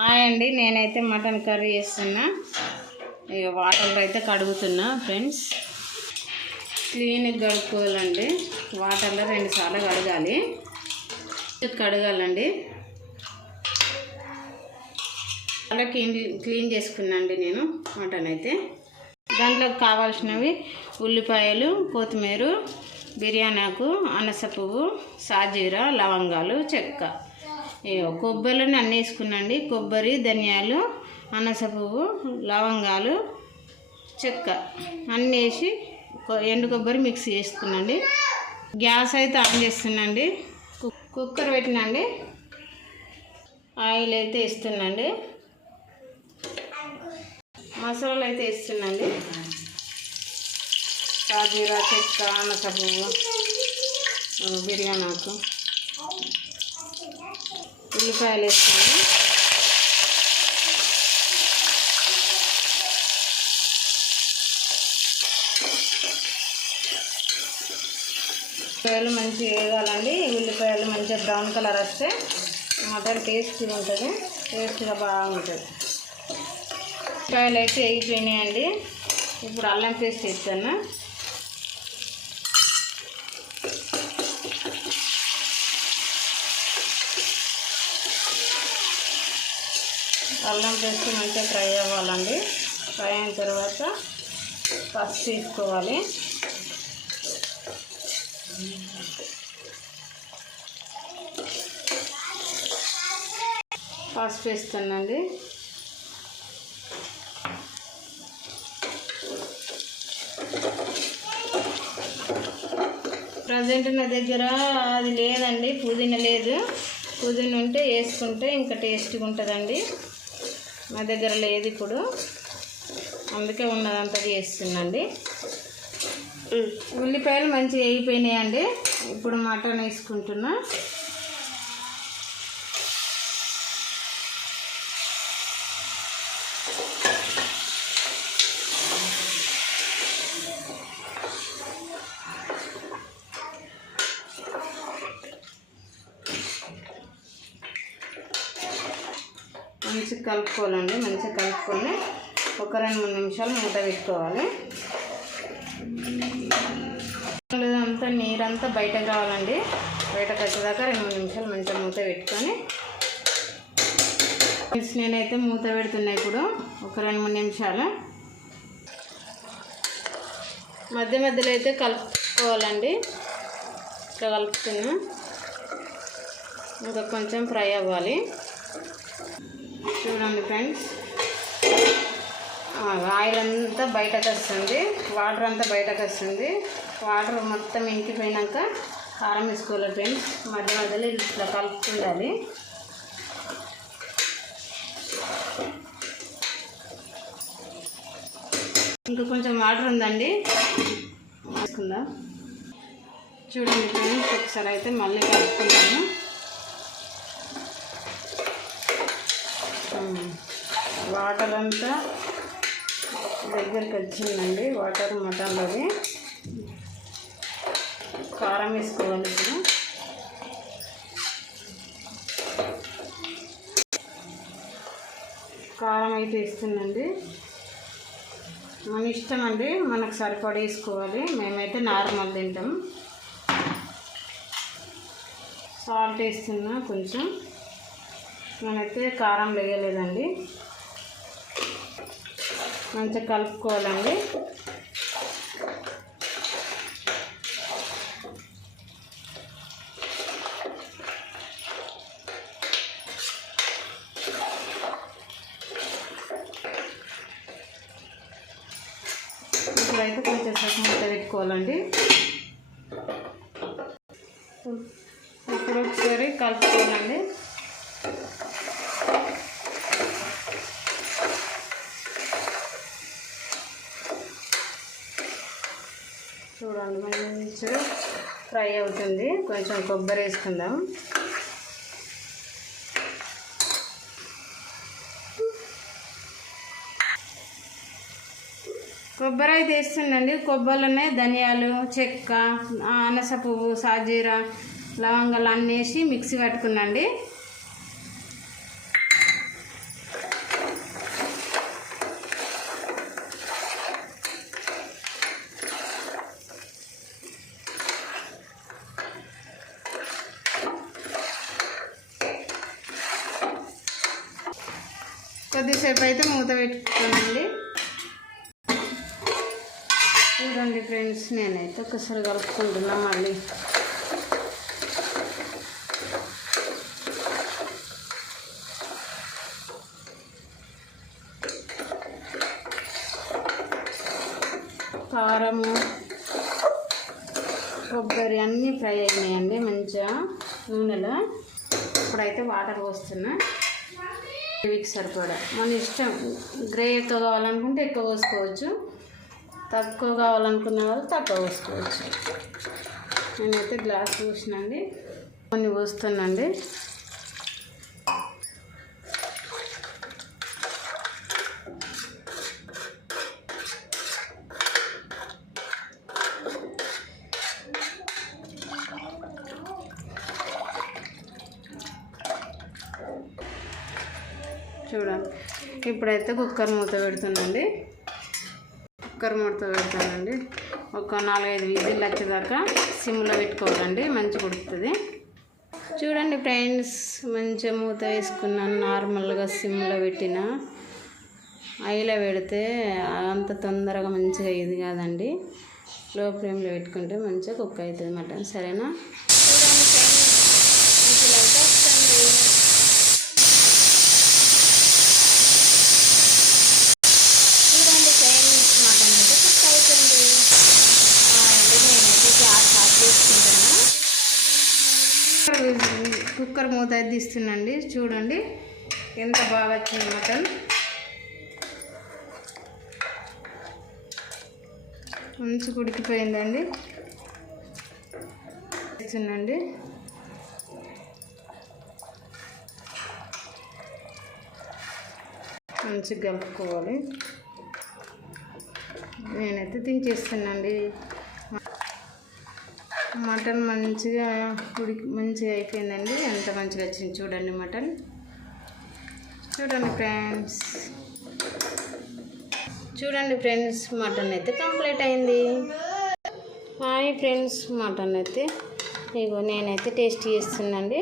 Hi అండి, నేనైతే mutton curry చేస్తున్నా. ఇక వాటర్లో అయితే కడుగుతున్నా ఫ్రెండ్స్. క్లీన్గా కడుక్కోవాలండి. వాటర్లో 2 సార్లు కడగాలండి. అలా క్లీన్ చేసుకున్నాండి నేను మటన్ అయితే. దాంట్లోకి కావాల్సినవి ఉల్లిపాయలు, కొత్తిమీర, బిర్యానీ ఆకు, అనాస పువ్వు, సాజీరా, లవంగాలు, చెక్క, కొబ్బరిని అన్నీ వేసుకున్నాండి. కొబ్బరి, ధనియాలు, అనాస పువ్వు, లవంగాలు, చెక్క అన్నీ వేసి ఎండు కొబ్బరి మిక్స్ చేసుకున్నాండి. గ్యాస్ అయితే ఆన్ చేస్తున్నాండి. కుక్కర్ పెట్టినండి. ఆయిల్ అయితే వేస్తున్నాండి. మసాలాలు అయితే వేస్తున్నాండి. సాజీరా, చెక్క, అనాస పువ్వు, బిర్యానీ ఆకు, ఉల్లిపాయలు వేస్తున్నాను. ఉల్లిపాయలు మంచిగా వేగాలండి. ఉల్లిపాయలు మంచిగా బ్రౌన్ కలర్ వస్తే మటన్ టేస్ట్గా ఉంటుంది, టేస్ట్గా బాగుంటుంది. ఉల్లిపాయలు అయితే వేగిపోయినాయండి. ఇప్పుడు అల్లం పేస్ట్ వేస్తాను. అల్లం పేస్ట్ మంచిగా ఫ్రై అవ్వాలండి. ఫ్రై అయిన తర్వాత పసుపు తీసుకోవాలి. పసుపు వేస్తానండి. ప్రజెంట్ నా దగ్గర అది లేదండి, పుదీనా లేదు. పుదీనా ఉంటే వేసుకుంటే ఇంకా టేస్ట్గా ఉంటుందండి. మా దగ్గర లేదు ఇప్పుడు, అందుకే ఉన్నదంతా చేస్తున్నాండి. ఉల్లిపాయలు మంచిగా వేగిపోయినాయండి. ఇప్పుడు మటన్ వేసుకుంటున్నా. మంచిగా కలుపుకోవాలండి. మంచిగా కలుపుకొని ఒక 2-3 నిమిషాలు మూత పెట్టుకోవాలి. అంతా నీరంతా బయటకు రావాలండి. బయటకు వచ్చేదాకా 2-3 నిమిషాలు మంచిగా మూత పెట్టుకొని, నేనైతే మూత పెడుతున్నా. ఇప్పుడు ఒక 2-3 నిమిషాలు మధ్య మధ్యలో అయితే కలుపుకోవాలండి. ఇట్లా కలుపుతున్నా. ఇంకా కొంచెం ఫ్రై అవ్వాలి. చూడండి ఫ్రెండ్స్, ఆయిల్ అంతా బయటకు వస్తుంది, వాటర్ అంతా బయటకు వస్తుంది. వాటర్ మొత్తం ఇంకిపోయినాక కారం వేసుకోవాలి ఫ్రెండ్స్. మధ్య మధ్యలో ఇట్లా కలుపుతుండాలి. ఇంకా కొంచెం వాటర్ ఉందండి, వేసుకుందాం. చూడండి ఫ్రెండ్స్, ఒకసారి అయితే మళ్ళీ కలుపుకుందాము. వాటర్ అంతా దగ్గరికి వచ్చిందండి. వాటర్ మటన్లోది. కారం వేసుకోవాలి. ఇప్పుడు కారం అయితే వేస్తుందండి. మన ఇష్టం అండి, మనకు సరిపడా వేసుకోవాలి. మేమైతే నార్మల్ తింటాం. సాల్ట్ వేస్తున్నా కొంచెం. నేనైతే కారం వేయలేదండి. మంచిగా కలుపుకోవాలండి. ఇప్పుడైతే కొంచెం సేపు మూత పెట్టుకోవాలండి. ఇప్పుడు ఒకసారి కలుపుకోవాలండి. చూడండి మంచిగా ఫ్రై అవుతుంది. కొంచెం కొబ్బరి వేసుకుందాం. కొబ్బరి అయితే వేస్తుందండి. కొబ్బరిలోనే ధనియాలు, చెక్క, అనాస పువ్వు, సాజీరా, లవంగాలు అన్నీ వేసి మిక్సీ పట్టుకున్నాండి. కొద్దిసేపు అయితే మూత పెట్టుకుంటానండి. చూడండి ఫ్రెండ్స్, నేనైతే ఒకసారి కలుపుకుంటున్నా. మళ్ళీ కారము కొబ్బరి అన్నీ ఫ్రై అయినాయండి మంచిగా నూనెలో. ఇప్పుడైతే వాటర్ పోస్తున్నా గ్రేవీకి సరిపడా. మన ఇష్టం, గ్రేవీ ఎక్కువ కావాలనుకుంటే ఎక్కువ పోసుకోవచ్చు, తక్కువ కావాలనుకునే వాళ్ళు తక్కువ పోసుకోవచ్చు. నేనైతే గ్లాస్ పోసినండి, కొన్ని పోస్తున్నాండి. చూడండి, ఇప్పుడైతే కుక్కర్ మూత పెడుతున్నాండి. ఒక 4-5 విజిల్ వచ్చేదాకా సిమ్లో పెట్టుకోవాలండి, మంచిగా ఉడుకుతుంది. చూడండి ఫ్రెండ్స్, మంచిగా మూత వేసుకున్నాను. నార్మల్గా సిమ్లో పెట్టిన, హైలో పెడితే అంత తొందరగా మంచిగా ఇది కాదండి. లో ఫ్లేమ్లో పెట్టుకుంటే మంచిగా కుక్ అవుతుంది మటన్. సరేనా? కుక్కర్ మూత తీస్తున్నాండి. చూడండి ఎంత బాగా వచ్చింది మటన్. మంచి ఉడికిపోయిందండి. వేస్తుందండి. మంచిగా కలుపుకోవాలి. నేనైతే దించేస్తున్నాండి. మటన్ మంచిగా మంచిగా అయిపోయిందండి. ఎంత మంచిగా వచ్చింది చూడండి మటన్. చూడండి ఫ్రెండ్స్, మటన్ అయితే కంప్లీట్ అయింది. హాయ్ ఫ్రెండ్స్, మటన్ అయితే ఇగో నేనైతే టేస్ట్ చేస్తున్నాండి.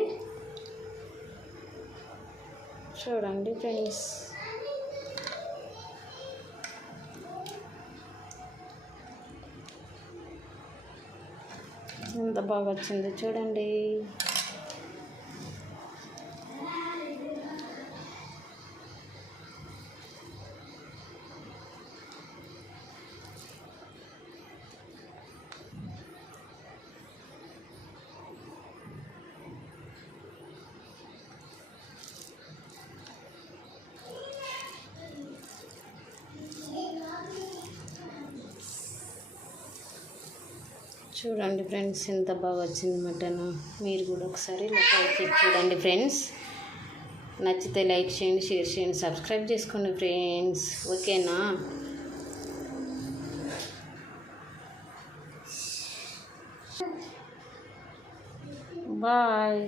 చూడండి ఫ్రెండ్స్, ఎంత బాగా వచ్చిందో చూడండి. చూడండి ఫ్రెండ్స్, ఎంత బాగా వచ్చింది మటన్. మీరు కూడా ఒకసారి ఇలా ట్రై చేసి చూడండి ఫ్రెండ్స్. నచ్చితే లైక్ చేయండి, షేర్ చేయండి, సబ్స్క్రైబ్ చేసుకోండి ఫ్రెండ్స్. ఓకేనా? బాయ్.